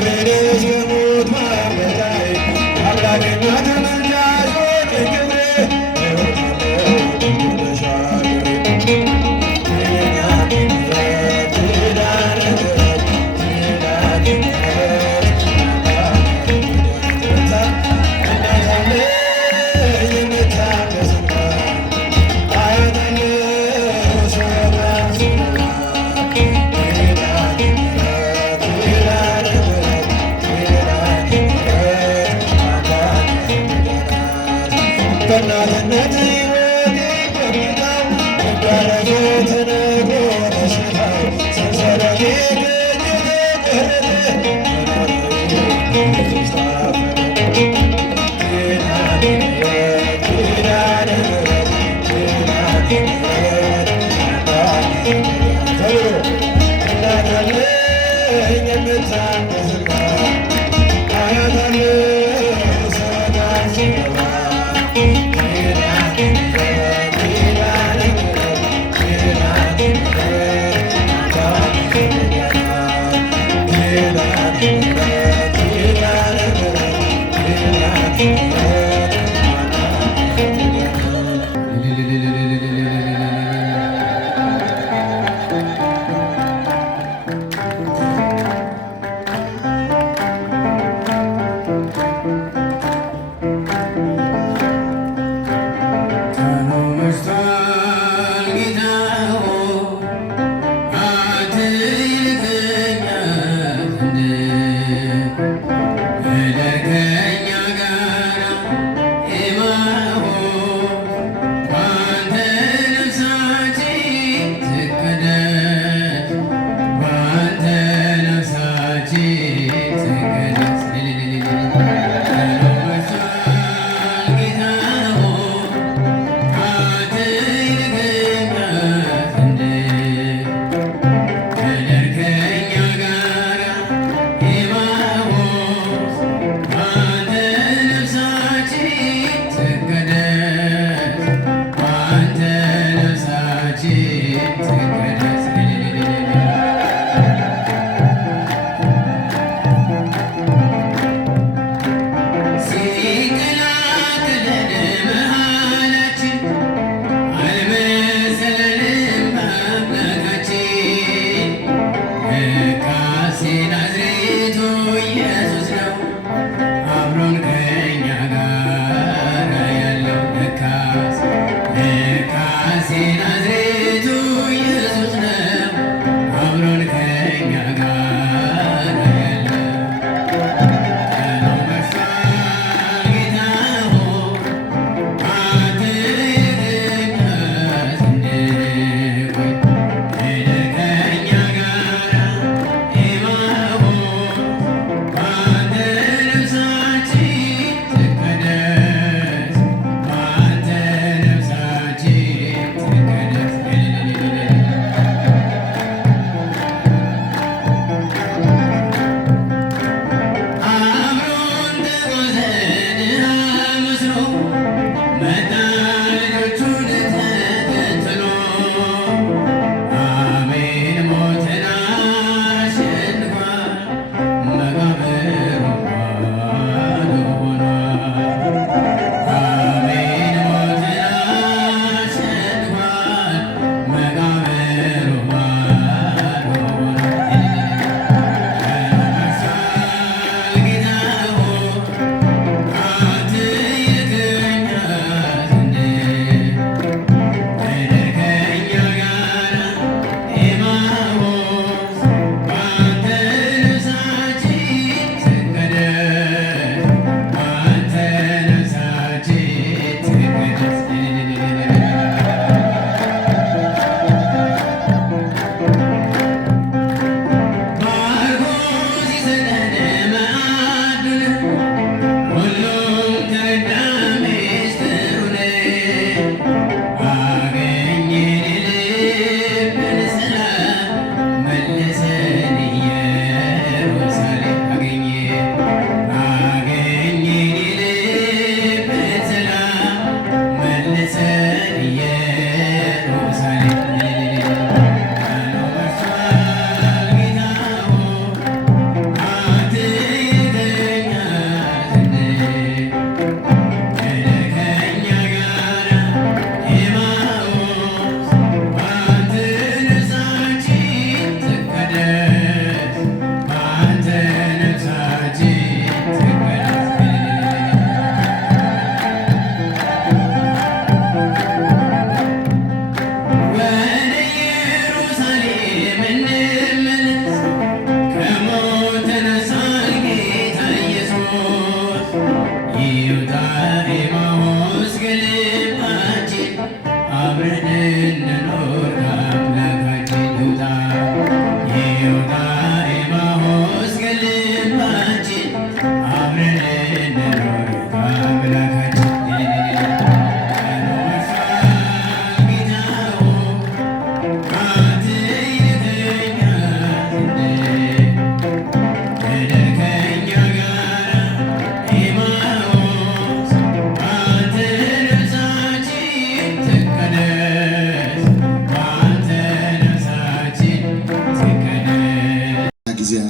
It is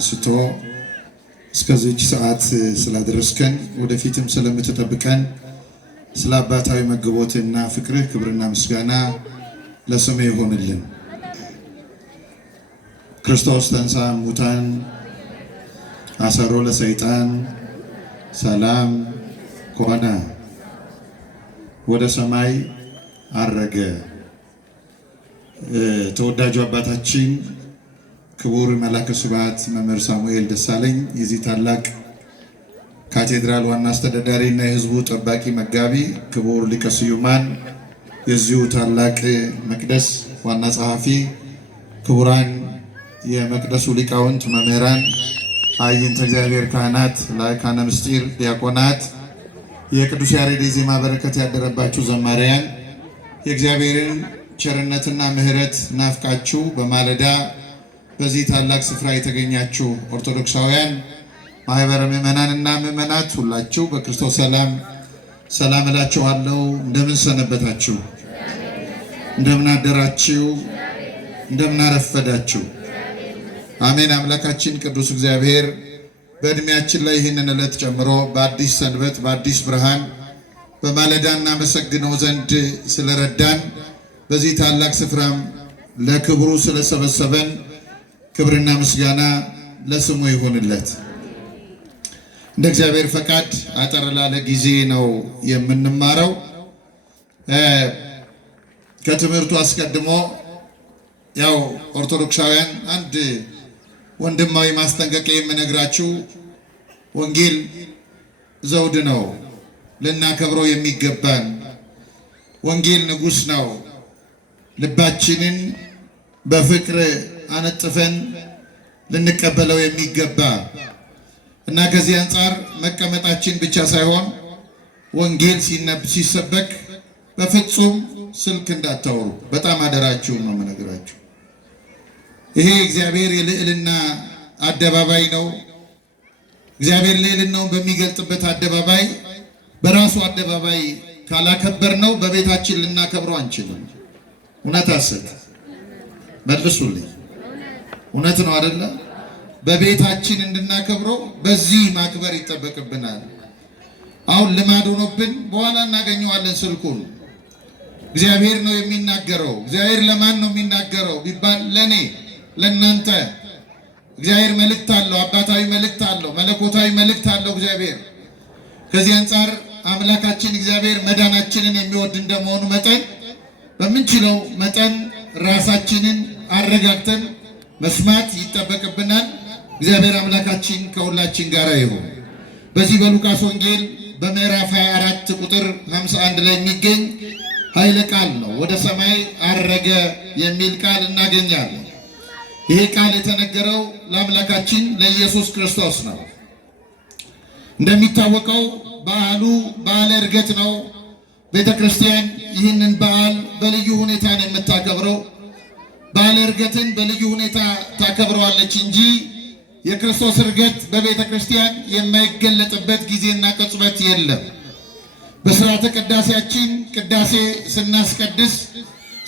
አንስቶ እስከዚህች ሰዓት ስላደረስከን ወደፊትም ስለምትጠብቀን ስለ አባታዊ መግቦትና ፍቅርህ ክብርና ምስጋና ለስምህ ይሆንልን። ክርስቶስ ተንሥአ እሙታን አሰሮ ለሰይጣን ሰላም ኮነ፣ ወደ ሰማይ አረገ። ተወዳጁ አባታችን ክቡር መላከ ስብሐት መምህር ሳሙኤል ደሳለኝ የዚህ ታላቅ ካቴድራል ዋና አስተዳዳሪ እና የሕዝቡ ጠባቂ መጋቢ፣ ክቡር ሊቀ ስዩማን የዚሁ ታላቅ መቅደስ ዋና ጸሐፊ፣ ክቡራን የመቅደሱ ሊቃውንት መምህራን፣ አይንተ እግዚአብሔር ካህናት፣ ላይካነ ምስጢር ዲያቆናት፣ የቅዱስ ያሬድ ዜማ በረከት ያደረባችሁ ዘማሪያን፣ የእግዚአብሔርን ቸርነትና ምሕረት ናፍቃችሁ በማለዳ በዚህ ታላቅ ስፍራ የተገኛችሁ ኦርቶዶክሳውያን ማህበረ ምእመናንና ምእመናት ሁላችሁ በክርስቶስ ሰላም እላችኋለሁ። እንደምን ሰነበታችሁ? እንደምን አደራችሁ? እንደምን አረፈዳችሁ? አሜን። አምላካችን ቅዱስ እግዚአብሔር በእድሜያችን ላይ ይህንን ዕለት ጨምሮ በአዲስ ሰንበት በአዲስ ብርሃን በማለዳ እናመሰግነው ዘንድ ስለረዳን በዚህ ታላቅ ስፍራም ለክብሩ ስለሰበሰበን ክብርና ምስጋና ለስሙ ይሁንለት። እንደ እግዚአብሔር ፈቃድ አጠር ላለ ጊዜ ነው የምንማረው። ከትምህርቱ አስቀድሞ ያው ኦርቶዶክሳውያን አንድ ወንድማዊ ማስጠንቀቂያ የምነግራችሁ፣ ወንጌል ዘውድ ነው፣ ልናከብረው የሚገባን። ወንጌል ንጉሥ ነው፣ ልባችንን በፍቅር አነጥፈን ልንቀበለው የሚገባ እና ከዚህ አንጻር መቀመጣችን ብቻ ሳይሆን ወንጌል ሲሰበክ በፍጹም ስልክ እንዳታወሩ፣ በጣም አደራችሁ ነው የምነግራችሁ። ይሄ እግዚአብሔር የልዕልና አደባባይ ነው። እግዚአብሔር ልዕልናውን በሚገልጥበት አደባባይ በራሱ አደባባይ ካላከበር ነው በቤታችን ልናከብረው አንችልም። እውነት አሰት መልሱልኝ። እውነት ነው አይደለ? በቤታችን እንድናከብረው በዚህ ማክበር ይጠበቅብናል። አሁን ልማድ ሆኖብን በኋላ እናገኘዋለን ስልኩን። እግዚአብሔር ነው የሚናገረው። እግዚአብሔር ለማን ነው የሚናገረው ቢባል ለኔ ለእናንተ። እግዚአብሔር መልእክት አለው፣ አባታዊ መልእክት አለው፣ መለኮታዊ መልእክት አለው እግዚአብሔር። ከዚህ አንጻር አምላካችን እግዚአብሔር መዳናችንን የሚወድ እንደመሆኑ መጠን በምንችለው መጠን ራሳችንን አረጋግተን መስማት ይጠበቅብናል። እግዚአብሔር አምላካችን ከሁላችን ጋር ይሁን። በዚህ በሉቃስ ወንጌል በምዕራፍ 24 ቁጥር 51 ላይ የሚገኝ ኃይለ ቃል ነው። ወደ ሰማይ አረገ የሚል ቃል እናገኛለን። ይሄ ቃል የተነገረው ለአምላካችን ለኢየሱስ ክርስቶስ ነው። እንደሚታወቀው በዓሉ በዓለ ዕርገት ነው። ቤተ ክርስቲያን ይህንን በዓል በልዩ ሁኔታ ነው የምታከብረው። በዓለ ዕርገትን በልዩ ሁኔታ ታከብረዋለች እንጂ የክርስቶስ ዕርገት በቤተ ክርስቲያን የማይገለጥበት ጊዜና ቅጽበት የለም። በሥርዓተ ቅዳሴያችን ቅዳሴ ስናስቀድስ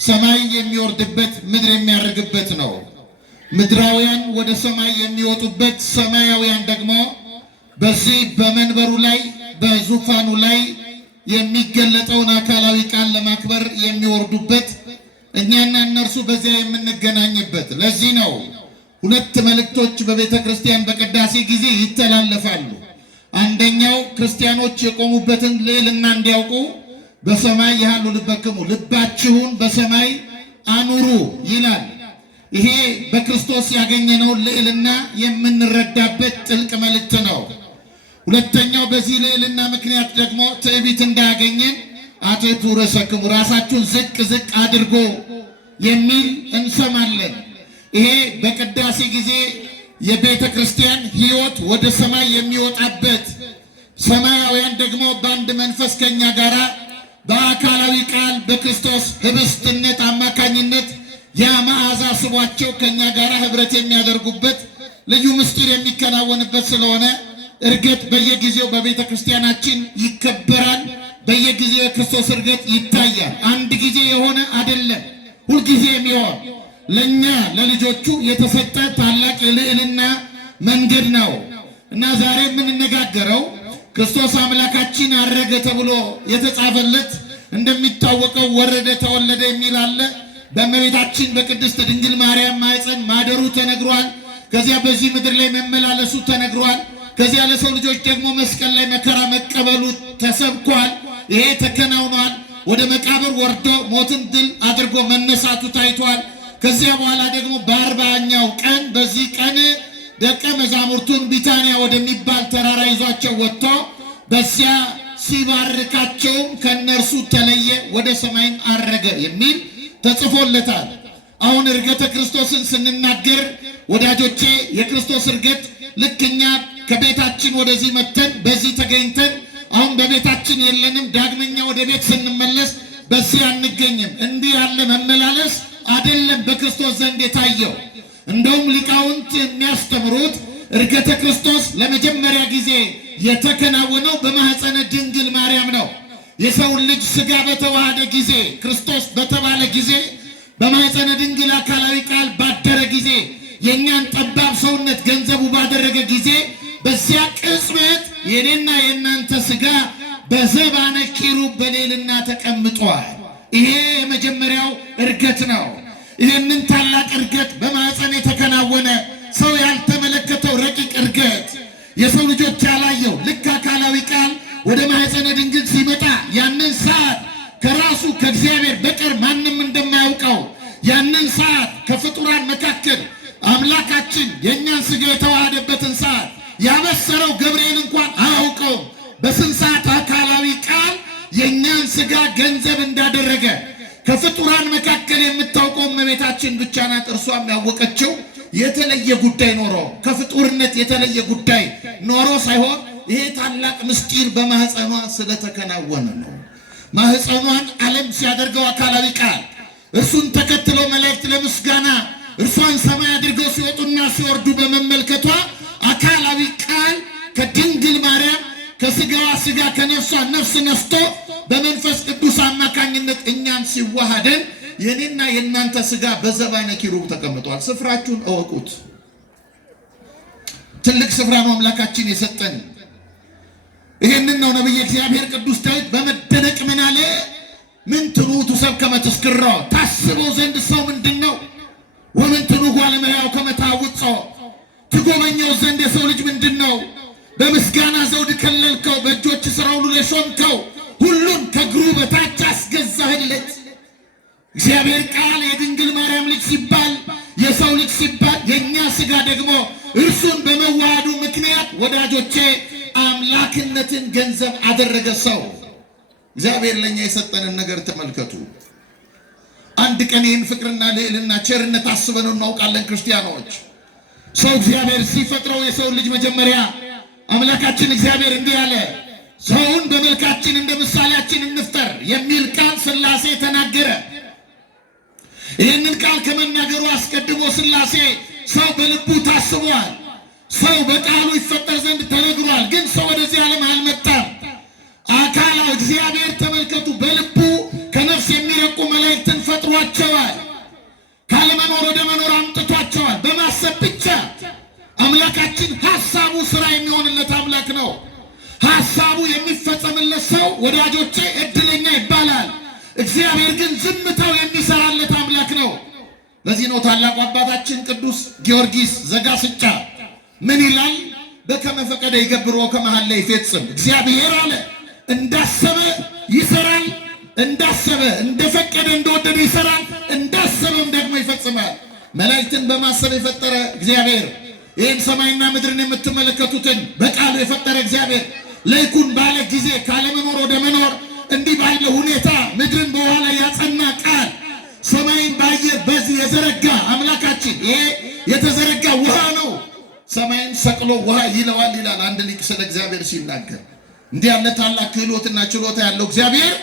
ሰማይ የሚወርድበት ምድር የሚያርግበት ነው። ምድራውያን ወደ ሰማይ የሚወጡበት፣ ሰማያውያን ደግሞ በዚህ በመንበሩ ላይ በዙፋኑ ላይ የሚገለጠውን አካላዊ ቃል ለማክበር የሚወርዱበት፣ እኛና እነርሱ በዚያ የምንገናኝበት። ለዚህ ነው ሁለት መልእክቶች በቤተ ክርስቲያን በቅዳሴ ጊዜ ይተላለፋሉ። አንደኛው ክርስቲያኖች የቆሙበትን ልዕልና እንዲያውቁ በሰማይ ያሉ ልበክሙ፣ ልባችሁን በሰማይ አኑሩ ይላል። ይሄ በክርስቶስ ያገኘነውን ልዕልና የምንረዳበት ጥልቅ መልእክት ነው። ሁለተኛው በዚህ ልዕልና ምክንያት ደግሞ ትዕቢት እንዳያገኘን አትቱ ርእሰክሙ፣ ራሳችሁን ዝቅ ዝቅ አድርጎ የሚል እንሰማለን። ይሄ በቅዳሴ ጊዜ የቤተ ክርስቲያን ሕይወት ወደ ሰማይ የሚወጣበት፣ ሰማያውያን ደግሞ በአንድ መንፈስ ከኛ ጋራ በአካላዊ ቃል በክርስቶስ ህብስትነት አማካኝነት ያ መዓዛ ስቧቸው ከኛ ጋራ ህብረት የሚያደርጉበት ልዩ ምስጢር የሚከናወንበት ስለሆነ ዕርገት በየጊዜው በቤተ ክርስቲያናችን ይከበራል። በየጊዜው የክርስቶስ ዕርገት ይታያል። አንድ ጊዜ የሆነ አይደለም፣ ሁልጊዜ የሚሆን ለኛ ለልጆቹ የተሰጠ ታላቅ የልዕልና መንገድ ነው እና ዛሬ የምንነጋገረው ክርስቶስ አምላካችን አረገ ተብሎ የተጻፈለት እንደሚታወቀው ወረደ ተወለደ የሚል አለ። በእመቤታችን በቅድስት ድንግል ማርያም ማኅፀን ማደሩ ተነግሯል። ከዚያ በዚህ ምድር ላይ መመላለሱ ተነግሯል። ከዚያ ለሰው ልጆች ደግሞ መስቀል ላይ መከራ መቀበሉ ተሰብኳል። ይሄ ተከናውኗል። ወደ መቃብር ወርዶ ሞትን ድል አድርጎ መነሳቱ ታይቷል። ከዚያ በኋላ ደግሞ በ40ኛው ቀን በዚህ ቀን ደቀ መዛሙርቱን ቢታንያ ወደሚባል ተራራ ይዟቸው ወጥቶ በዚያ ሲባርካቸውም ከነርሱ ተለየ፣ ወደ ሰማይም አረገ የሚል ተጽፎለታል። አሁን ዕርገተ ክርስቶስን ስንናገር ወዳጆቼ የክርስቶስ ዕርገት ልክኛ ከቤታችን ወደዚህ መተን በዚህ ተገኝተን አሁን በቤታችን የለንም፣ ዳግመኛ ወደ ቤት ስንመለስ በዚህ አንገኝም። እንዲህ ያለ መመላለስ አይደለም በክርስቶስ ዘንድ የታየው። እንደውም ሊቃውንት የሚያስተምሩት ዕርገተ ክርስቶስ ለመጀመሪያ ጊዜ የተከናወነው በማኅፀነ ድንግል ማርያም ነው። የሰው ልጅ ሥጋ በተዋሃደ ጊዜ ክርስቶስ በተባለ ጊዜ በማኅፀነ ድንግል አካላዊ ቃል ባደረ ጊዜ የእኛን ጠባብ ሰውነት ገንዘቡ ባደረገ ጊዜ በዚያ ቅጽበት የኔና የእናንተ ሥጋ በዘባነ ኪሩብ በልዕልና ተቀምጧል። ይሄ የመጀመሪያው ዕርገት ነው። ይህንን ታላቅ ዕርገት በማኅፀን የተከናወነ ሰው ያልተመለከተው ረቂቅ ዕርገት የሰው ልጆች ያላየው ልክ አካላዊ ቃል ወደ ማኅፀነ ድንግል ሲመጣ ያንን ሰዓት ከራሱ ከእግዚአብሔር በቀር ማንም እንደማያውቀው ያንን ሰዓት ከፍጡራን መካከል አምላካችን የእኛን ሥጋ የተዋሃደበትን ሰዓት ያበሰረው ገብርኤል እንኳን አያውቀውም። በስንት ሰዓት አካላዊ ቃል የእኛን ሥጋ ገንዘብ እንዳደረገ ከፍጡራን መካከል የምታውቀው እመቤታችን ብቻ ናት። እርሷም ያወቀችው የተለየ ጉዳይ ኖሮ ከፍጡርነት የተለየ ጉዳይ ኖሮ ሳይሆን ይሄ ታላቅ ምስጢር በማኅፀኗ ስለተከናወነ ነው። ማኅፀኗን ዓለም ሲያደርገው አካላዊ ቃል እርሱን ተከትለው መላእክት ለምስጋና እርሷን ሰማይ አድርገው ሲወጡና ሲወርዱ በመመልከቷ አካላዊ ቃል ከድንግል ማርያም ከሥጋዋ ሥጋ ከነፍሷ ነፍስ ነስቶ በመንፈስ ቅዱስ አማካኝነት እኛን ሲዋሃደን የኔና የእናንተ ሥጋ በዘባነ ኪሩብ ተቀምጧል። ስፍራችሁን እወቁት። ትልቅ ስፍራ ነው አምላካችን የሰጠን። ይህንን ነው ነቢየ እግዚአብሔር ቅዱስ ዳዊት በመደነቅ ምን አለ? ምን ትኑቱ ሰብ ከመ ትስክሮ፣ ታስበው ዘንድ ሰው ምንድን ነው? ወምን ትኑጓ ለመሕያው ከመ ታውጾ፣ ትጎበኘው ዘንድ የሰው ልጅ ምንድን ነው? በምስጋና ዘውድ ከለልከው፣ በእጆች ሥራ ሁሉ ለሾምከው፣ ሁሉን ከእግሩ በታች አስገዛህለት። እግዚአብሔር ቃል የድንግል ማርያም ልጅ ሲባል የሰው ልጅ ሲባል የእኛ ሥጋ ደግሞ እርሱን በመዋሃዱ ምክንያት ወዳጆቼ አምላክነትን ገንዘብ አደረገ ሰው። እግዚአብሔር ለእኛ የሰጠንን ነገር ተመልከቱ። አንድ ቀን ይህን ፍቅርና ልዕልና ቸርነት አስበነው እናውቃለን ክርስቲያኖች? ሰው እግዚአብሔር ሲፈጥረው የሰው ልጅ መጀመሪያ አምላካችን እግዚአብሔር እንዲህ አለ፣ ሰውን በመልካችን እንደ ምሳሌያችን እንፍጠር የሚል ቃል ሥላሴ ተናገረ። ይህንን ቃል ከመናገሩ አስቀድሞ ሥላሴ ሰው በልቡ ታስቧል። ሰው በቃሉ ይፈጠር ዘንድ ተነግሯል። ግን ሰው ወደዚህ ዓለም አልመጣም። አካላው እግዚአብሔር ተመልከቱ፣ በልቡ ከነፍስ የሚረቁ መላእክትን ፈጥሯቸዋል። ካለመኖር ወደ መኖር አምጥቷቸዋል። በማሰብ ብቻ አምላካችን ሐሳቡ ሥራ የሚሆንለት አምላክ ነው። ሐሳቡ የሚፈጸምለት ሰው ወዳጆቼ ዕድለኛ ይባላል። እግዚአብሔር ግን ዝምታው የሚሰራለት አምላክ ነው። ለዚህ ነው ታላቁ አባታችን ቅዱስ ጊዮርጊስ ዘጋስጫ ምን ይላል? በከመ ፈቀደ ይገብሮ ከመሃለ ይፈጽም። እግዚአብሔር አለ እንዳሰበ ይሰራል፣ እንዳሰበ እንደፈቀደ እንደወደደ ይሰራል፣ እንዳሰበም ደግሞ ይፈጽማል። መላእክትን በማሰብ የፈጠረ እግዚአብሔር ይህን ሰማይና ምድርን የምትመለከቱትን በቃሉ የፈጠረ እግዚአብሔር ለይኩን ባለ ጊዜ ካለመኖር ወደ መኖር እንዲህ ባለ ሁኔታ ምድርን በውሃ ላይ ያጸና ቃል ሰማይን በአየር በዚህ የዘረጋ አምላካችን ይሄ የተዘረጋ ውሃ ነው። ሰማይን ሰቅሎ ውሃ ይለዋል ይላል አንድ ሊቅ ስለ እግዚአብሔር ሲናገር። እንዲህ ያለ ታላቅ ክህሎትና ችሎታ ያለው እግዚአብሔር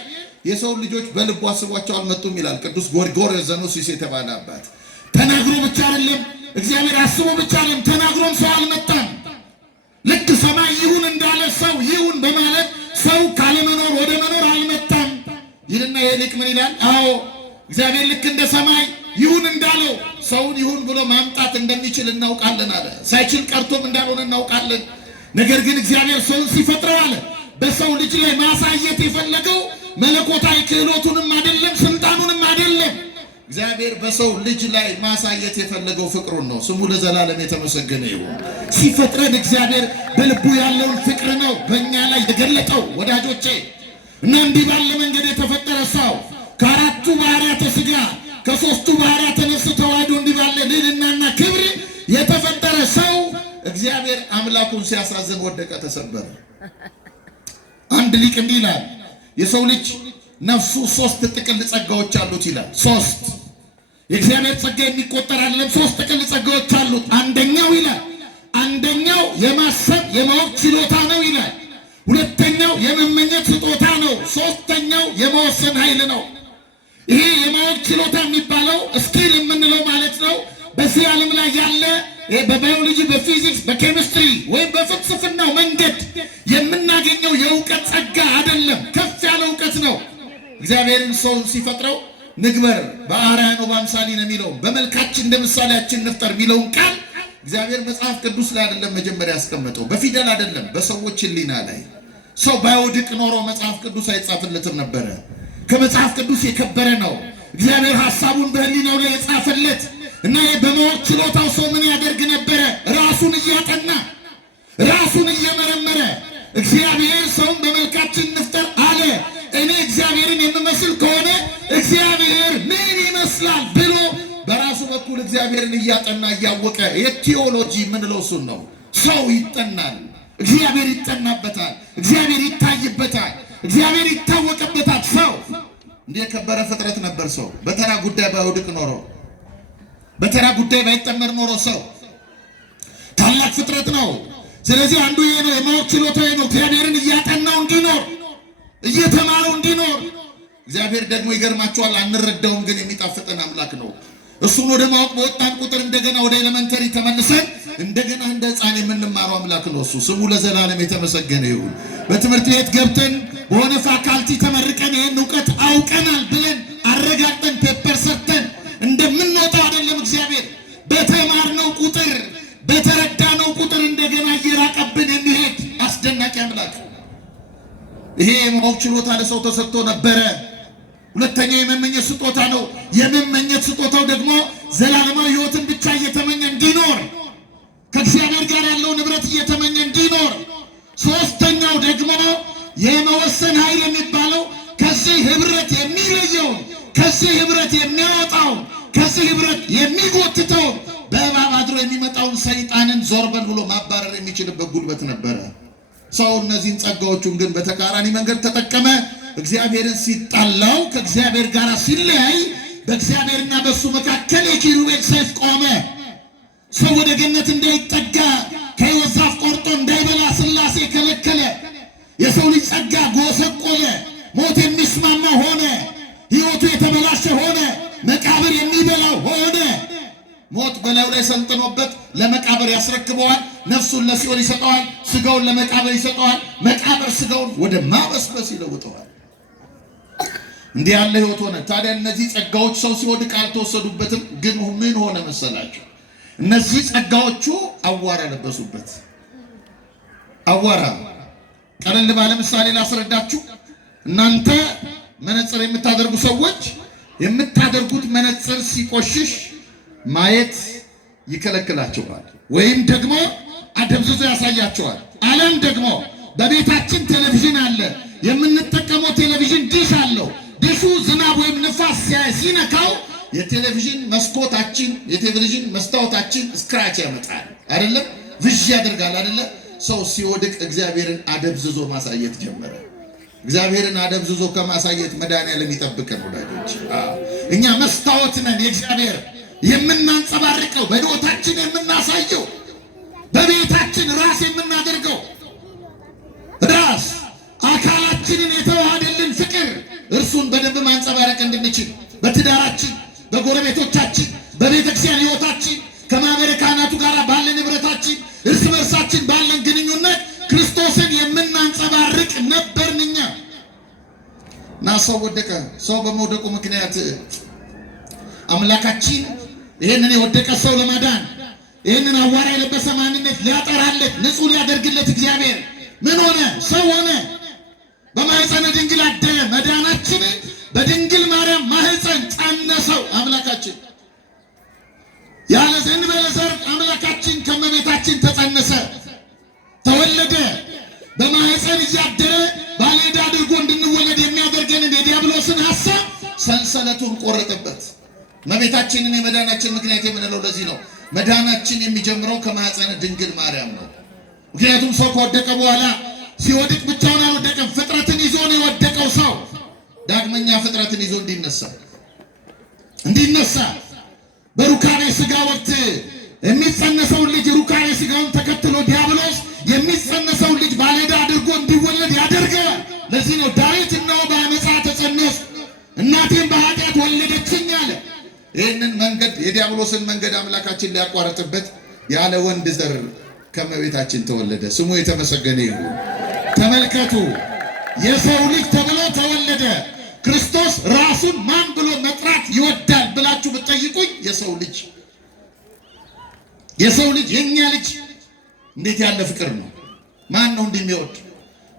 የሰው ልጆች በልቡ አስቧቸው አልመጡም ይላል ቅዱስ ጎርጎርዮስ ዘኖሲስ የተባለ አባት። ተናግሮ ብቻ አይደለም እግዚአብሔር አስቦ ብቻ አይደለም ተናግሮም ሰው አልመጣም። ልክ ሰማይ ይሁን እንዳለ ሰው ይሁን በማለት ሰው ካለመኖር ወደ መኖር አልመጣም ይልና ይሄ ሊቅ ምን ይላል? አዎ እግዚአብሔር ልክ እንደ ሰማይ ይሁን እንዳለው ሰውን ይሁን ብሎ ማምጣት እንደሚችል እናውቃለን አለ። ሳይችል ቀርቶም እንዳልሆነ እናውቃለን። ነገር ግን እግዚአብሔር ሰውን ሲፈጥረው አለ በሰው ልጅ ላይ ማሳየት የፈለገው መለኮታዊ ክህሎቱንም አይደለም ስልጣኑንም አይደለም። እግዚአብሔር በሰው ልጅ ላይ ማሳየት የፈለገው ፍቅሩን ነው። ስሙ ለዘላለም የተመሰገነ ይሁን። ሲፈጥረን እግዚአብሔር በልቡ ያለውን ፍቅር ነው በእኛ ላይ የገለጠው ወዳጆቼ። እና እንዲህ ባለ መንገድ የተፈጠረ ሰው ከአራቱ ባህርያተ ሥጋ ከሶስቱ ባህሪያተ ነፍስ ተዋህዶ እንዲባለ ልዕልናና ክብር የተፈጠረ ሰው እግዚአብሔር አምላኩን ሲያሳዝን ወደቀ፣ ተሰበረ። አንድ ሊቅ እንዲህ ይላል፣ የሰው ልጅ ነፍሱ 3 ጥቅል ጸጋዎች አሉት ይላል። 3 የእግዚአብሔር ጸጋ የሚቆጠር አይደለም። 3 ጥቅል ጸጋዎች አሉት። አንደኛው ይላል አንደኛው የማሰብ የማወቅ ችሎታ ነው ይላል። ሁለተኛው የመመኘት ስጦታ ነው። ሶስተኛው የመወሰን ኃይል ነው። ይሄ የማወቅ ችሎታ የሚባለው ስኪል የምንለው ማለት ነው። በዚህ ዓለም ላይ ያለ በባዮሎጂ፣ በፊዚክስ፣ በኬሚስትሪ ወይም በፍልስፍናው መንገድ የምናገኘው የእውቀት ጸጋ አይደለም። ከፍ ያለ እውቀት ነው። እግዚአብሔርን ሰው ሲፈጥረው ንግበር በአርአያነ ወበአምሳሊነ የሚለው በመልካችን እንደ ምሳሌያችን እንፍጠር የሚለውን ቃል እግዚአብሔር መጽሐፍ ቅዱስ ላይ አይደለም መጀመሪያ ያስቀመጠው፣ በፊደል አይደለም፣ በሰዎች ሕሊና ላይ። ሰው ባይወድቅ ኖሮ መጽሐፍ ቅዱስ አይጻፍለትም ነበረ። ከመጽሐፍ ቅዱስ የከበረ ነው። እግዚአብሔር ሐሳቡን በሕሊናው ላይ የጻፈለት እና በማወቅ ችሎታው ሰው ምን ያደርግ ነበረ? ራሱን እያጠና ራሱን እየመረመረ እግዚአብሔር ሰውን በመልካችን እንፍጠር አለ። እኔ እግዚአብሔርን የምመስል ከሆነ እግዚአብሔር ምን ይመስላል ብሎ በራሱ በኩል እግዚአብሔርን እያጠና እያወቀ የቴዎሎጂ የምንለው እሱን ነው። ሰው ይጠናል፣ እግዚአብሔር ይጠናበታል፣ እግዚአብሔር ይታይበታል፣ እግዚአብሔር ይታወቅበታል። ሰው እንደ የከበረ ፍጥረት ነበር። ሰው በተራ ጉዳይ ባይወድቅ ኖሮ፣ በተራ ጉዳይ ባይጠመር ኖሮ ሰው ታላቅ ፍጥረት ነው። ስለዚህ አንዱ ይሄ ነው፣ የማወቅ ችሎታው ነው። እግዚአብሔርን እያጠናው እንዲኖር እየተማረው እንዲኖር። እግዚአብሔር ደግሞ ይገርማቸዋል፣ አንረዳውም፣ ግን የሚጣፍጠን አምላክ ነው። እሱን ወደ ማወቅ በወጣን ቁጥር እንደገና ወደ ኤሌመንተሪ ተመልሰን እንደገና እንደ ሕፃን የምንማረው አምላክ ነው። እሱ ስሙ ለዘላለም የተመሰገነ ይሁን። በትምህርት ቤት ገብተን በሆነ ፋካልቲ ተመርቀን ይህን እውቀት አውቀናል ብለን አረጋግጠን ፔፐር ሰርተን እንደምንወጣው አይደለም። እግዚአብሔር በተማርነው ቁጥር በተረዳነው ቁጥር እንደገና እየራቀብን የሚሄድ አስደናቂ አምላክ። ይሄ የማወቅ ችሎታ ለሰው ተሰጥቶ ነበረ። ሁለተኛው የመመኘት ስጦታ ነው። የመመኘት ስጦታው ደግሞ ዘላለማዊ ሕይወትን ብቻ እየተመኘ እንዲኖር፣ ከእግዚአብሔር ጋር ያለው ንብረት እየተመኘ እንዲኖር። ሶስተኛው ደግሞ የመወሰን ኃይል የሚባለው ከዚህ ህብረት የሚለየውን፣ ከዚህ ህብረት የሚያወጣውን፣ ከዚህ ህብረት የሚጎትተውን በእባብ አድሮ የሚመጣውን ሰይጣንን ዞር በል ብሎ ማባረር የሚችልበት ጉልበት ነበረ። ሰው እነዚህን ጸጋዎቹን ግን በተቃራኒ መንገድ ተጠቀመ። እግዚአብሔርን ሲጣላው፣ ከእግዚአብሔር ጋር ሲለያይ፣ በእግዚአብሔርና በእሱ መካከል የኪሩቤል ሰይፍ ቆመ። ሰው ወደ ገነት እንዳይጠጋ ከሕይወት ዛፍ ቆርጦ እንዳይበላ ሥላሴ ከለከለ። የሰው ልጅ ጸጋ ጎሰቆለ። ሞት የሚስማማ ሆነ። ሕይወቱ የተበላሸ ሆነ። መቃብር የሚበላው ሆነ። ሞት በላዩ ላይ ሰልጥኖበት ለመቃብር ያስረክበዋል። ነፍሱን ለሲኦል ይሰጠዋል። ስጋውን ለመቃብር ይሰጠዋል። መቃብር ስጋውን ወደ ማበስበስ ይለውጠዋል። እንዲህ ያለ ሕይወት ሆነ። ታዲያ እነዚህ ጸጋዎች ሰው ሲወድቅ አልተወሰዱበትም። ግን ምን ሆነ መሰላቸው? እነዚህ ጸጋዎቹ አዋራ ለበሱበት። አዋራ ቀለል ባለ ምሳሌ ላስረዳችሁ። እናንተ መነጽር የምታደርጉ ሰዎች የምታደርጉት መነጽር ሲቆሽሽ ማየት ይከለክላቸዋል፣ ወይም ደግሞ አደብዝዞ ያሳያቸዋል። አለም ደግሞ በቤታችን ቴሌቪዥን አለ። የምንጠቀመው ቴሌቪዥን ዲሽ አለው። ዲሹ ዝናብ ወይም ንፋስ ሲነካው የቴሌቪዥን መስኮታችን፣ የቴሌቪዥን መስታወታችን ስክራች ያመጣል አይደለም? ብዥ ያደርጋል አይደለም? ሰው ሲወድቅ እግዚአብሔርን አደብዝዞ ማሳየት ጀመረ። እግዚአብሔርን አደብዝዞ ከማሳየት መድኃኒዓለም ይጠብቀን ወዳጆች። እኛ መስታወት ነን የእግዚአብሔር፣ የምናንጸባርቀው በሕይወታችን የምናሳየው፣ በቤታችን ራስ የምናደርገው ራስ አካላችንን የተዋሃደልን ፍቅር እርሱን በደንብ ማንጸባረቅ እንድንችል በትዳራችን፣ በጎረቤቶቻችን፣ በቤተክርስቲያን ሕይወታችን፣ ከማኅበረ ካህናቱ ጋር ባለን ንብረታችን፣ እርስ በርሳችን ባለን ግንኙነት ክርስቶስን የምናንጸባርቅ ነበርን እኛ። እና ሰው ወደቀ። ሰው በመውደቁ ምክንያት አምላካችን ይህንን የወደቀ ሰው ለማዳን ይህንን አዋራ የለበሰ ማንነት ሊያጠራለት፣ ንጹሕ ሊያደርግለት እግዚአብሔር ምን ሆነ? ሰው ሆነ። በማኅፀነ ድንግል አደረ። መዳናችንን በድንግል ማርያም ማኅፀን ጸነሰው አምላካችን። ያለ ዘንበለ ዘር አምላካችን ከመቤታችን ተጸነሰ፣ ተወለደ። በማኅፀን እያደረ ባለዕዳ አድርጎ እንድንወለድ የሚያደርገንን የዲያብሎስን ሐሳብ ሰንሰለቱን ቆረጠበት። እመቤታችንን የመዳናችን ምክንያት የምንለው ለዚህ ነው። መዳናችን የሚጀምረው ከማኅፀነ ድንግል ማርያም ነው። ምክንያቱም ሰው ከወደቀ በኋላ ሲወድቅ ብቻውን አልወደቀም። ፍጥረትን ይዞ ነው የወደቀው። ሰው ዳግመኛ ፍጥረትን ይዞ እንዲነሳ በሩካቤ ሥጋ ወቅት የሚጸነሰውን ልጅ ሩካቤ ሥጋውን ተከትሎ ዲያብሎስ የሚጸነሰውን ልጅ ባለዕዳ አድርጎ እንዲወለድ ያደርገዋል። ለዚህ ነው ዳዊት እነሆ በዓመፃ ተጸነስኩ እናቴም በኃጢአት ወለደችኝ አለ። ይህንን መንገድ የዲያብሎስን መንገድ አምላካችን ሊያቋርጥበት ያለ ወንድ ዘር ከእመቤታችን ተወለደ። ስሙ የተመሰገነ ይሁን። ተመልከቱ፣ የሰው ልጅ ተብሎ ተወለደ። ክርስቶስ ራሱን ማን ብሎ መጥራት ይወዳል ብላችሁ ብትጠይቁኝ የሰው ልጅ የኛ ልጅ እንዴት ያለ ፍቅር ነው! ማን ነው እንዲህ የሚወድ?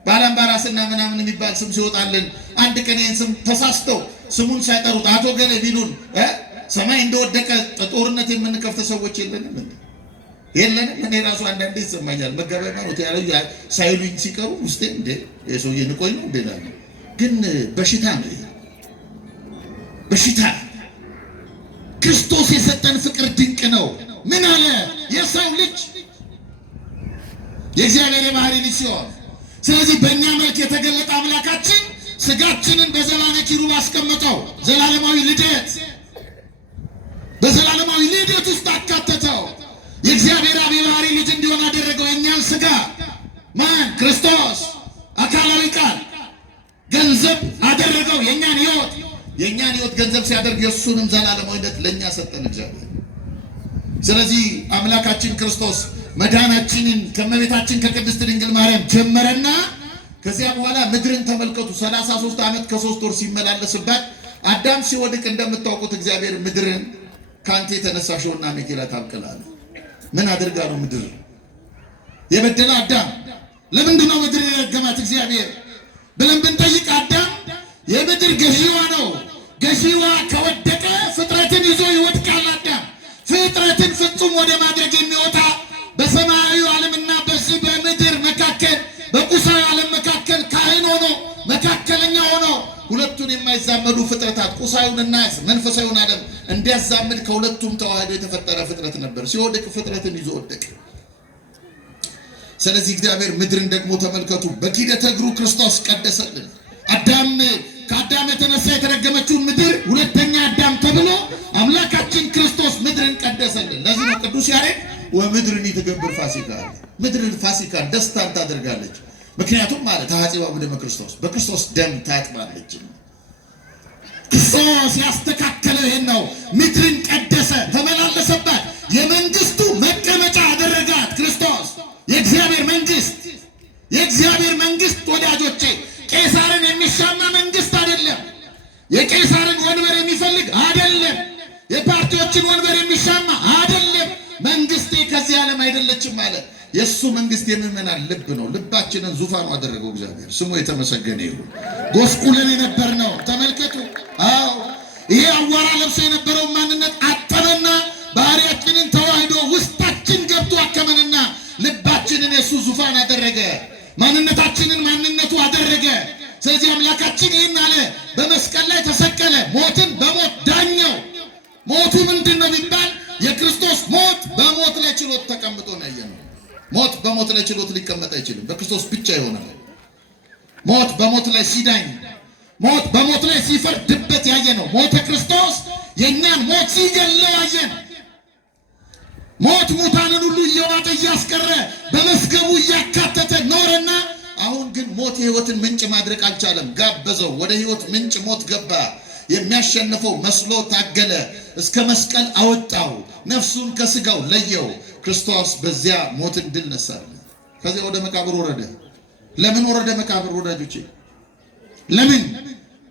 ባላምባራስና ምናምን የሚባል ስም ሲወጣልን አንድ ቀን ይህን ስም ተሳስተው ስሙን ሳይጠሩት አቶ ገሌ ቢሉን ሰማይ እንደወደቀ ጦርነት የምንከፍተ ሰዎች የለንም። እኔ ራሱ አንዳንዴ ይሰማኛል። መጋቢያ ሃይማኖት ያለው ሳይሉኝ ሲቀሩ ውስጤ እንደ የሰውዬ ንቆኝ ነው እንደላለ። ግን በሽታ ነው፣ በሽታ። ክርስቶስ የሰጠን ፍቅር ድንቅ ነው። ምን አለ? የሰው ልጅ የእግዚአብሔር የባህሪ ልጅ ሲሆን፣ ስለዚህ በእኛ መልክ የተገለጠ አምላካችን ስጋችንን በዘባነ ኪሩብ አስቀመጠው። ዘላለማዊ ልደት በዘላለማዊ ልደት ውስጥ አካተተው። የእግዚአብሔር አብ የባህሪ ልጅ እንዲሆን አደረገው። የእኛን ስጋ ማን? ክርስቶስ አካላዊ ቃል ገንዘብ አደረገው። የእኛን ሕይወት ገንዘብ ሲያደርግ የእሱንም ዘላለማዊነት ለእኛ ሰጠን እግዚአብሔር። ስለዚህ አምላካችን ክርስቶስ መዳናችንን ከእመቤታችን ከቅድስት ድንግል ማርያም ጀመረና ከዚያ በኋላ ምድርን ተመልከቱ። 33 ዓመት ከ3 ወር ሲመላለስባት አዳም ሲወድቅ እንደምታውቁት እግዚአብሔር ምድርን ካንተ የተነሳ ሾህና አሜኬላ ታብቅላለህ። ምን አድርጋ ነው ምድር የበደለ አዳም? ለምንድን ነው ምድር የረገማት እግዚአብሔር ብለን ብንጠይቅ አዳም የምድር ገዢዋ ነው። ገዢዋ ከወደቀ ፍጥረትን ይዞ ይወድቃል። አዳም ፍጥረትን ፍጹም ወደ ማድረግ የሚወጣ በሰማያዊ ዓለምና በዚህ በምድር መካከል በቁሳዊ ዓለም መካከል ካህን ሆኖ መካከለኛ ሆኖ ሁለቱን የማይዛመዱ ፍጥረታት ቁሳዊውንና መንፈሳዊውን ዓለም እንዲያዛምድ ከሁለቱም ተዋህዶ የተፈጠረ ፍጥረት ነበር። ሲወድቅ ፍጥረትን ይዞ ወደቀ። ስለዚህ እግዚአብሔር ምድርን ደግሞ ተመልከቱ፣ በኪደተ እግሩ ክርስቶስ ቀደሰልን። ከአዳም የተነሳ የተረገመችውን ምድር ሁለተኛ አዳም ተብሎ አምላካችን ክርስቶስ ምድርን ቀደሰልን። ለዚህ ነው ቅዱስ ያሬድ ወምድርን ይትገብር ፋሲካ፣ ምድርን ፋሲካን ደስታን ታደርጋለች። ምክንያቱም ማለት ሐጺባ በደመ ክርስቶስ በክርስቶስ ደም ታጥባለች። ክርስቶስ ያስተካከለው ይሄን ነው። ምድርን ቀደሰ፣ ተመላለሰባት፣ የመንግስቱ መቀመጫ አደረጋት። ክርስቶስ የእግዚአብሔር መንግስት ወዳጆቼ ቄሳርን የሚሻማ መንግስት አይደለም። የቄሳርን ወንበር የሚፈልግ አይደለም። የፓርቲዎችን ወንበር የሚሻማ አይደለም። መንግስቴ ከዚህ ዓለም አይደለችም ማለት የእሱ መንግስት የምእመናን ልብ ነው። ልባችንን ዙፋኑ አደረገው እግዚአብሔር። ስሙ የተመሰገነ ይሁን። ጎስቁለን የነበር ነው ተመልከቱ። አዎ ይሄ አዋራ ለብሶ የነበረው ማንነት አጠበና ባህሪያችንን ተዋህዶ ውስጣችን ገብቶ አከመንና ልባችንን የእሱ ዙፋን አደረገ። ማንነታችንን ማንነቱ አደረገ። ስለዚህ አምላካችን ይህን አለ፣ በመስቀል ላይ ተሰቀለ፣ ሞትን በሞት ዳኘው። ሞቱ ምንድን ነው ቢባል የክርስቶስ ሞት በሞት ላይ ችሎት ተቀምጦ ነው ያየነው። ሞት በሞት ላይ ችሎት ሊቀመጥ አይችልም፣ በክርስቶስ ብቻ ይሆናል። ሞት በሞት ላይ ሲዳኝ፣ ሞት በሞት ላይ ሲፈርድበት ያየነው። ሞተ ክርስቶስ የእኛን ሞት ሲገለው ያየን። ሞት ሙታንን ሁሉ እየዋጠ እያስቀረ በመስገቡ እያካተተ ኖረና አሁን ግን ሞት የህይወትን ምንጭ ማድረግ አልቻለም። ጋበዘው። ወደ ህይወት ምንጭ ሞት ገባ። የሚያሸንፈው መስሎ ታገለ። እስከ መስቀል አወጣው። ነፍሱን ከስጋው ለየው። ክርስቶስ በዚያ ሞትን ድል ነሳለ። ከዚያ ወደ መቃብር ወረደ። ለምን ወረደ መቃብር ወዳጆቼ? ለምን?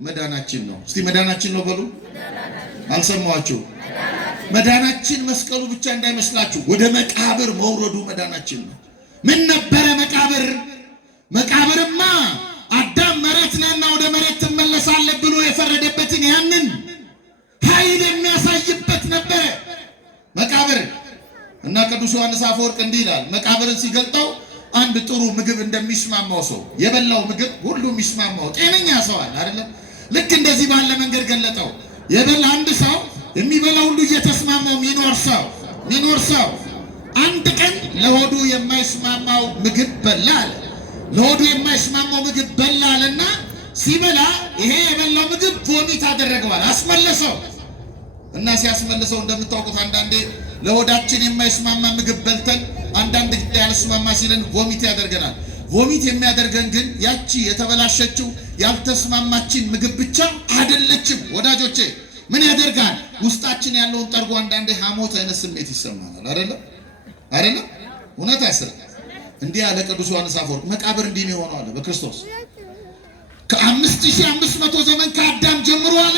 መዳናችን ነው። እስቲ መዳናችን ነው በሉ። አልሰማችሁ? መዳናችን መስቀሉ ብቻ እንዳይመስላችሁ፣ ወደ መቃብር መውረዱ መዳናችን ነው። ምን ነበረ መቃብር? መቃብርማ አዳም መሬት ነህና ወደ መሬት ትመለሳለህ ብሎ የፈረደበትን ያንን ኃይል የሚያሳይበት ነበረ መቃብር። እና ቅዱስ ዮሐንስ አፈወርቅ እንዲህ ይላል፣ መቃብርን ሲገልጠው አንድ ጥሩ ምግብ እንደሚስማማው ሰው የበላው ምግብ ሁሉ የሚስማማው ጤነኛ ሰው አለ አይደለም? ልክ እንደዚህ ባለ መንገድ ገለጠው። የበላ አንድ ሰው የሚበላው ሁሉ እየተስማማው ሚኖር ሰው አንድ ቀን ለሆዱ የማይስማማው ምግብ በላ አለ። ለሆዱ የማይስማማው ምግብ በላ አለና ሲበላ ይሄ የበላው ምግብ ቮሚት አደረገዋል፣ አስመለሰው እና ሲያስመልሰው እንደምታውቁት አንዳንዴ ለሆዳችን የማይስማማ ምግብ በልተን አንዳንድ ጊዜ ያልስማማ ሲለን ቮሚት ያደርገናል። ቮሚት የሚያደርገን ግን ያቺ የተበላሸችው ያልተስማማችን ምግብ ብቻ አይደለችም ወዳጆቼ። ምን ያደርጋል? ውስጣችን ያለውን ጠርጎ አንዳንዴ ሐሞት አይነት ስሜት ይሰማናል። አይደለም? እውነት አይሰራ። እንዲህ ያለ ቅዱስ ዮሐንስ አፈወርቅ መቃብር እንዲህ ነው የሆነው አለ በክርስቶስ ከ5500 ዘመን ከአዳም ጀምሮ አለ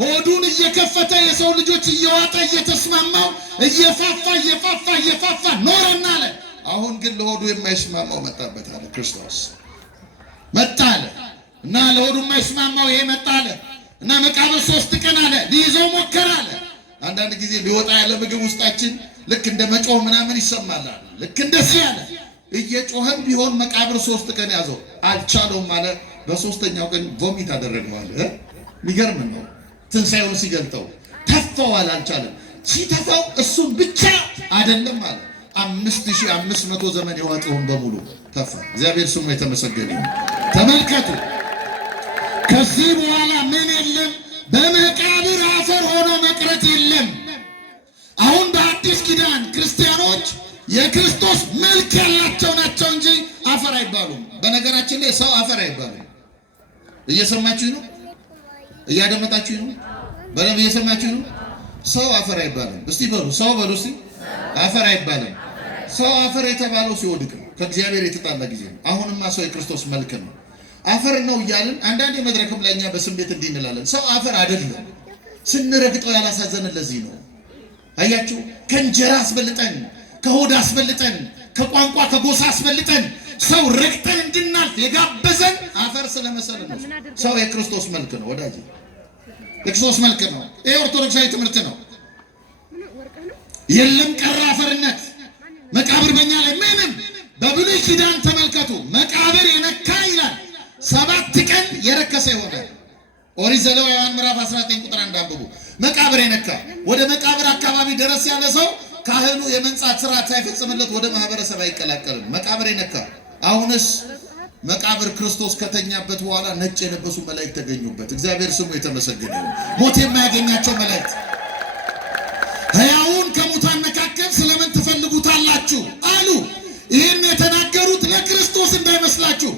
ሆዱን እየከፈተ የሰው ልጆች እየዋጠ እየተስማማው እየፋፋ ኖረና አለ። አሁን ግን ለሆዱ የማይስማማው መጣበት አለ። ክርስቶስ መጣ አለ እና ለሆዱ የማይስማማው ይሄ መጣ አለ እና መቃብር 3 ቀን አለ ሊይዘው ሞከረ አለ። አንዳንድ ጊዜ ሊወጣ ያለ ምግብ ውስጣችን ልክ እንደ መጮህ ምናምን ይሰማል። ልክ እንደዚህ አለ እየጮህም ቢሆን መቃብር 3 ቀን ያዘው አልቻለውም አለ። በ3ኛው ቀን ቮሚት አደረገው አለ። የሚገርም ነው። ትንሣኤውን ሲገልጠው ተፋዋል፣ አልቻለም። ሲተፋው እሱም ብቻ አይደለም አለ 5500 ዘመን የዋጠውን በሙሉ ተፋ። እግዚአብሔር ስሙ የተመሰገነ ይሁን። ተመልከቱ። ከዚህ በኋላ ምን የለም፣ በመቃብር አፈር ሆኖ መቅረት የለም። አሁን በአዲስ ኪዳን ክርስቲያኖች የክርስቶስ መልክ ያላቸው ናቸው እንጂ አፈር አይባሉም። በነገራችን ላይ ሰው አፈር አይባሉም። እየሰማችሁ ነው? እያደመጣችሁ ነው? በደንብ እየሰማችሁ ነው? ሰው አፈር አይባልም። እስቲ በሉ ሰው በሉ እስቲ። አፈር አይባልም። ሰው አፈር የተባለው ሲወድቅ ነው፣ ከእግዚአብሔር የተጣላ ጊዜ ነው። አሁንማ ሰው የክርስቶስ መልክ ነው። አፈር ነው እያልን አንዳንድ መድረክም ላይ እኛ በስሜት እንዲህ እንላለን። ሰው አፈር አይደለም። ስንረግጠው ያላሳዘነን ለዚህ ነው። አያችሁ፣ ከእንጀራ አስበልጠን፣ ከሆድ አስበልጠን፣ ከቋንቋ ከጎሳ አስበልጠን ሰው ረግጠን እንድናልፍ የጋበዘን አፈር ስለመሰለን ነው። ሰው የክርስቶስ መልክ ነው ወዳጅ፣ የክርስቶስ መልክ ነው። ይሄ ኦርቶዶክሳዊ ትምህርት ነው። የለም ቀረ አፈርነት። መቃብር በእኛ ላይ ምንም። በብሉይ ኪዳን ተመልከቱ፣ መቃብር የነካ ይላል 7 ቀን የረከሰ ይሆናል። ኦሪት ዘሌዋውያን ምዕራፍ 19 ቁጥር 1 አንብቡ። መቃብር የነካ ወደ መቃብር አካባቢ ደረስ ያለ ሰው ካህኑ የመንጻት ስርዓት ሳይፈጽምለት ወደ ማህበረሰብ አይቀላቀልም። መቃብር የነካ አሁንስ መቃብር ክርስቶስ ከተኛበት በኋላ ነጭ የለበሱ መላእክት ተገኙበት። እግዚአብሔር ስሙ የተመሰገነ ይሁን። ሞት የማያገኛቸው መላእክት ሕያውን ከሙታን መካከል ስለምን ትፈልጉታላችሁ አሉ። ይህን የተናገሩት ለክርስቶስ እንዳይመስላችሁ፣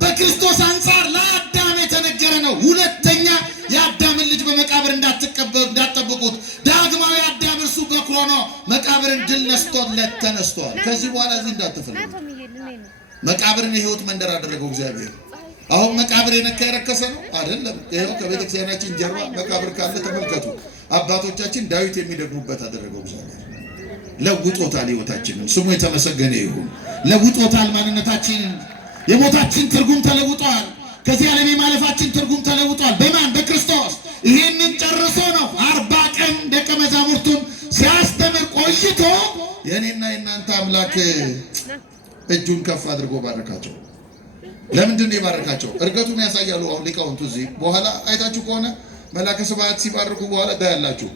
በክርስቶስ አንጻር ለአዳም የተነገረ ነው። ሁለተኛ የአዳምን ልጅ በመቃብር እንዳትጠብቁት። ዳግማዊ አዳም እርሱ በኩር ሆኖ መቃብርን ድል ነስቶለት ተነስቷል። ከዚህ በኋላ እዚህ እንዳትፈልጉ። መቃብርን የሕይወት መንደር አደረገው እግዚአብሔር። አሁን መቃብር የነካ የረከሰ ነው አይደለም። ይኸው ከቤተክርስቲያናችን ጀርባ መቃብር ካለ ተመልከቱ። አባቶቻችን ዳዊት የሚደግሙበት አደረገው እግዚአብሔር። ለውጦታል ሕይወታችንን። ስሙ የተመሰገነ ይሁን። ለውጦታል ማንነታችንን። የሞታችን ትርጉም ተለውጧል። ከዚህ ዓለም የማለፋችን ትርጉም ተለውጧል። በማን? በክርስቶስ። ይህንን ጨርሶ ነው 40 ቀን ደቀ መዛሙርቱን ሲያስተምር ቆይቶ የእኔና የእናንተ አምላክ እጁን ከፍ አድርጎ ባረካቸው። ለምንድን ነው የባረካቸው? እርገቱን ያሳያሉ። አሁን ሊቃውንቱ እዚህ በኋላ አይታችሁ ከሆነ መላከ ስብሐት ሲባርኩ በኋላ ታያላችሁ።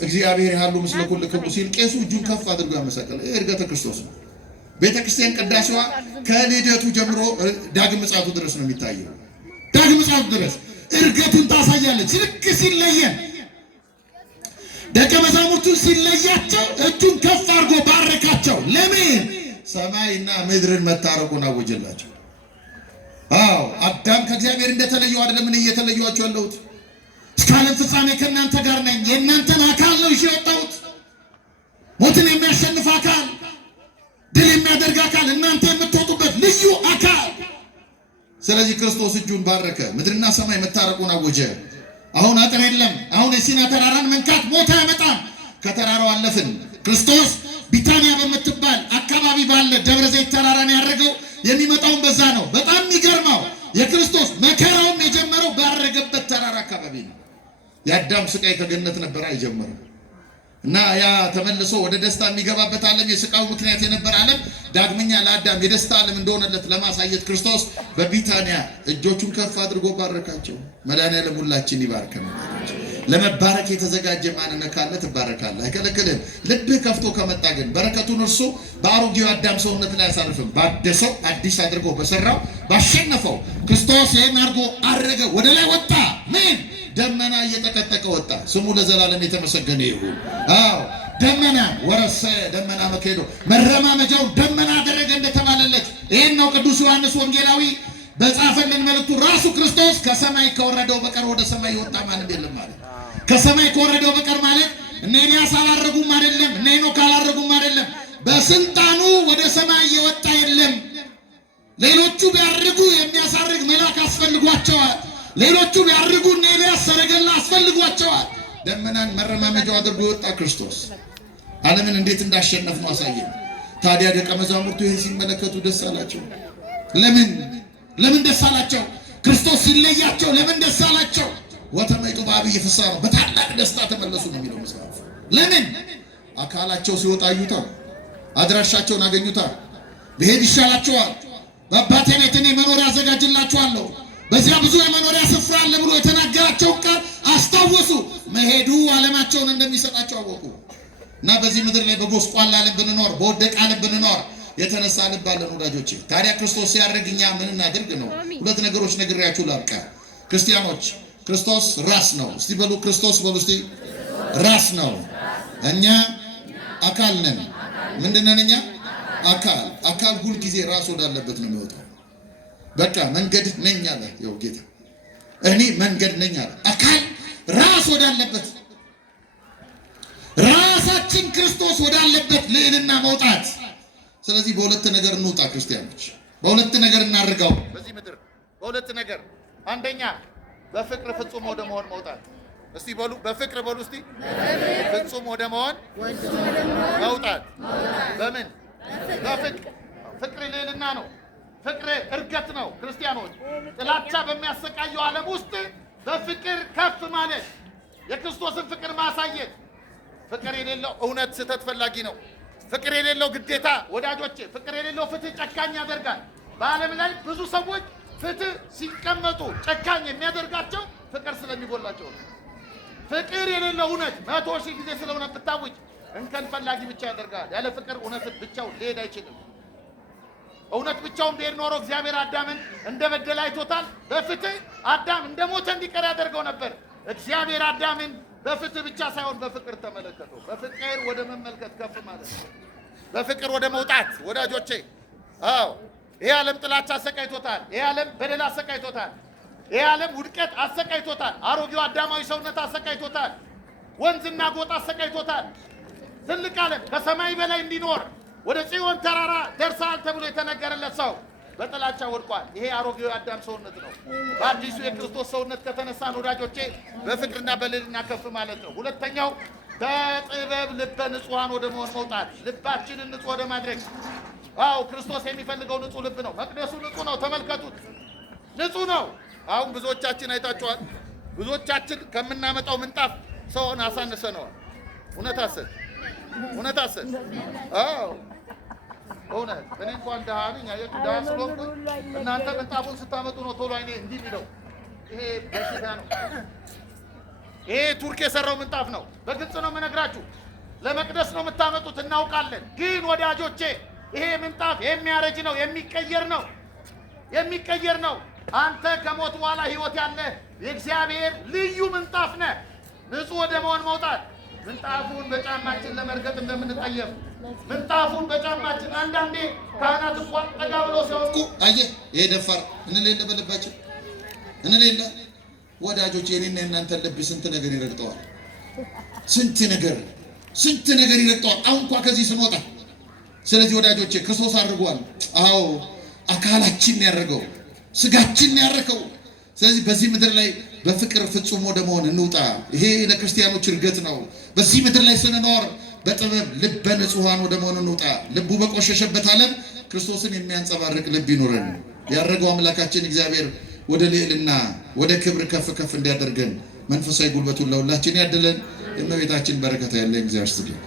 እግዚአብሔር ያሉ ምስለ ኩልክሙ ሲል ቄሱ እጁን ከፍ አድርጎ ያመሰከለ እርገተ ክርስቶስ ነው። ቤተክርስቲያን ቅዳሴዋ ከልደቱ ጀምሮ ዳግም ምጽአቱ ድረስ ነው የሚታየው። ዳግም ምጽአቱ ድረስ እርገቱን ታሳያለች። ልክ ሲለየን ደቀ መዛሙርቱን ሲለያቸው እጁን ከፍ አድርጎ ባረካቸው። ለምን? ሰማይና ምድርን መታረቁን አወጀላቸው። አዎ አዳም ከእግዚአብሔር እንደተለየው አይደለም እኔ እየተለየኋቸው ያለሁት። እስከ ዓለም ፍጻሜ ከእናንተ ጋር ነኝ። የእናንተን አካል ነው ይዤ የወጣሁት። ሞትን የሚያሸንፍ አካል፣ ድል የሚያደርግ አካል፣ እናንተ የምትወጡበት ልዩ አካል። ስለዚህ ክርስቶስ እጁን ባረከ፣ ምድርና ሰማይ መታረቁን አወጀ። አሁን አጥር የለም። አሁን የሲና ተራራን መንካት ሞት አያመጣም። ከተራራው አለፍን። ክርስቶስ ቢታንያ በምትባል አካባቢ ባለ ደብረ ዘይት ተራራን ያደረገው የሚመጣውን በዛ ነው። በጣም የሚገርመው የክርስቶስ መከራውም የጀመረው ባረገበት ተራራ አካባቢ ነው። የአዳም ስቃይ ከገነት ነበር አይጀምርም እና ያ ተመልሶ ወደ ደስታ የሚገባበት ዓለም የስቃዩ ምክንያት የነበረ ዓለም ዳግመኛ ለአዳም የደስታ ዓለም እንደሆነለት ለማሳየት ክርስቶስ በቢታንያ እጆቹን ከፍ አድርጎ ባረካቸው። መድኃኒዓለም ሁላችን ይባርከን። ለመባረክ የተዘጋጀ ማንነት ካለ ትባረካለህ፣ አይከለክልህም። ልብህ ከፍቶ ከመጣ ግን በረከቱን እርሱ በአሮጌው አዳም ሰውነት ላይ አያሳርፍም። ባደሰው አዲስ አድርጎ በሰራው ባሸነፈው ክርስቶስ ይህን አድርጎ አረገ፣ ወደ ላይ ወጣ። ምን ደመና እየጠቀጠቀ ወጣ። ስሙ ለዘላለም የተመሰገነ ይሁን። አዎ ደመና ወረሰ፣ ደመና መከዶ መረማመጃው ደመና አደረገ እንደተባለለት ይህን ነው ቅዱስ ዮሐንስ ወንጌላዊ በጻፈልን መልእክቱ ራሱ ክርስቶስ ከሰማይ ከወረደው በቀር ወደ ሰማይ የወጣ ማንም የለም ማለት። ከሰማይ ከወረደው በቀር ማለት እነ ኤልያስ አላረጉም አይደለም፣ እነ ሄኖክ አላረጉም አይደለም። በስልጣኑ ወደ ሰማይ የወጣ የለም። ሌሎቹ ቢያርጉ የሚያሳርግ መልአክ አስፈልጓቸዋል። ሌሎቹ ቢያርጉ እነ ኤልያስ ሰረገላ አስፈልጓቸዋል። ደመናን መረማመጃው አድርጎ የወጣ ክርስቶስ ዓለምን እንዴት እንዳሸነፍ ነው አሳየን። ታዲያ ደቀ መዛሙርቱ ይህን ሲመለከቱ ደስ አላቸው። ለምን ደስ አላቸው? ክርስቶስ ሲለያቸው ለምን ደስ አላቸው? ወተመይጡ በአብይ ፍስሐ ነው፣ በታላቅ ደስታ ተመለሱ ነው የሚለው መጽሐፍ። ለምን? አካላቸው ሲወጣ አዩታል፣ አድራሻቸውን አገኙታል። ብሄድ ይሻላቸዋል፣ በአባቴ ቤት እኔ መኖሪያ አዘጋጅላችኋለሁ፣ በዚያ ብዙ የመኖሪያ ስፍራ አለ ብሎ የተናገራቸውን ቃል አስታወሱ። መሄዱ ዓለማቸውን እንደሚሰጣቸው አወቁ። እና በዚህ ምድር ላይ በጎስቋላ ልብ ብንኖር፣ በወደቀ ልብ ብንኖር የተነሳ ልብ አለን ወዳጆቼ። ታዲያ ክርስቶስ ሲያደርግ እኛ ምን እናድርግ ነው? ሁለት ነገሮች ነግሬያችሁ ላብቃ። ክርስቲያኖች ክርስቶስ ራስ ነው። እስቲ በሉ ክርስቶስ በሉ እስቲ ራስ ነው። እኛ አካል ነን። ምንድን ነን እኛ? አካል ሁል ጊዜ ራስ ወዳለበት ነው የሚወጣው። በቃ መንገድ ነኝ አለ ይኸው ጌታ። እኔ መንገድ ነኝ አለ። አካል ራስ ወዳለበት፣ ራሳችን ክርስቶስ ወዳለበት ልዕልና መውጣት። ስለዚህ በሁለት ነገር እንውጣ ክርስቲያኖች፣ በሁለት ነገር እናርጋው በዚህ ምድር በሁለት ነገር። አንደኛ በፍቅር ፍጹም ወደ መሆን መውጣት። እስቲ በሉ በፍቅር በሉ እስቲ ፍጹም ወደ መሆን መውጣት። በምን? በፍቅር። ፍቅር ልዕልና ነው። ፍቅር እርገት ነው። ክርስቲያኖች ጥላቻ በሚያሰቃየው ዓለም ውስጥ በፍቅር ከፍ ማለት፣ የክርስቶስን ፍቅር ማሳየት። ፍቅር የሌለው እውነት ስህተት ፈላጊ ነው። ፍቅር የሌለው ግዴታ ወዳጆቼ፣ ፍቅር የሌለው ፍትህ ጨካኝ ያደርጋል። በዓለም ላይ ብዙ ሰዎች ፍትህ ሲቀመጡ ጨካኝ የሚያደርጋቸው ፍቅር ስለሚጎላቸው ነው። ፍቅር የሌለው እውነት 100,000 ጊዜ ስለሆነ ብታውጅ እንከን ፈላጊ ብቻ ያደርጋል። ያለ ፍቅር እውነት ብቻው ሊሄድ አይችልም። እውነት ብቻውን ቢሄድ ኖሮ እግዚአብሔር አዳምን እንደበደለ አይቶታል። በፍትህ አዳም እንደሞተ እንዲቀር ያደርገው ነበር። እግዚአብሔር አዳምን በፍትህ ብቻ ሳይሆን በፍቅር ተመለከተው። በፍቅር ወደ መመልከት ከፍ ማለት ነው። በፍቅር ወደ መውጣት ወዳጆቼ። አዎ ይሄ ዓለም ጥላቻ አሰቃይቶታል። ይሄ ዓለም በደል አሰቃይቶታል። ይሄ ዓለም ውድቀት አሰቃይቶታል። አሮጌው አዳማዊ ሰውነት አሰቃይቶታል። ወንዝና ጎጥ አሰቃይቶታል። ትልቅ ዓለም ከሰማይ በላይ እንዲኖር ወደ ጽዮን ተራራ ደርሳል ተብሎ የተነገረለት ሰው በጥላቻ ወድቋል። ይሄ አሮጌው አዳም ሰውነት ነው። በአዲሱ የክርስቶስ ሰውነት ከተነሳን ወዳጆቼ በፍቅርና በልዕልና ከፍ ማለት ነው። ሁለተኛው በጥበብ ልበ ንጹሐን ወደ መሆን መውጣት፣ ልባችንን ንጹህ ወደ ማድረግ። አዎ ክርስቶስ የሚፈልገው ንጹህ ልብ ነው። መቅደሱ ንጹህ ነው። ተመልከቱት፣ ንጹህ ነው። አሁን ብዙዎቻችን አይታችኋል። ብዙዎቻችን ከምናመጣው ምንጣፍ ሰውን አሳንሰነዋል። እውነት አሰን አዎ እውነት። እኔ እንኳን ደሃ ነኝ። አያችሁ ደሃ ስለሆንኩ እናንተ ምንጣፉን ስታመጡ ነው ቶሎ አይኔ እንዲህ የሚለው። ይሄ በሽታ ነው። ይሄ ቱርክ የሰራው ምንጣፍ ነው። በግልጽ ነው የምነግራችሁ። ለመቅደስ ነው የምታመጡት እናውቃለን። ግን ወዳጆቼ ይሄ ምንጣፍ የሚያረጅ ነው፣ የሚቀየር ነው። አንተ ከሞት በኋላ ህይወት ያለ የእግዚአብሔር ልዩ ምንጣፍ ነህ። ንጹህ ወደ መሆን መውጣት። ምንጣፉን በጫማችን ለመርገጥ እንደምንጠየፍ ምንጣፉን በጫማችን አንዳንዴ ካህናት እንኳን ጠጋ ብሎ ሲወቁ አየህ፣ ይሄ ደፋር እንሌለ በልባችን እንሌለ። ወዳጆች የኔና የእናንተ ልብ ስንት ነገር ይረግጠዋል። ስንት ነገር ይረግጠዋል። አሁን እንኳን ከዚህ ስንወጣ። ስለዚህ ወዳጆቼ ክርስቶስ አድርጓል። አዎ አካላችን ያደረገው፣ ስጋችን ያደረገው። ስለዚህ በዚህ ምድር ላይ በፍቅር ፍጹም ወደ መሆን እንውጣ። ይሄ ለክርስቲያኖች እርገት ነው። በዚህ ምድር ላይ ስንኖር በጥበብ ልበ ንጹሐን ወደ መሆን እንውጣ። ልቡ በቆሸሸበት ዓለም ክርስቶስን የሚያንጸባርቅ ልብ ይኖረን። ያደረገው አምላካችን እግዚአብሔር ወደ ልዕልና ወደ ክብር ከፍ ከፍ እንዲያደርገን መንፈሳዊ ጉልበቱን ለሁላችን ያድለን። የእመቤታችን በረከት ያለ እግዚአብሔር ይስጥልን።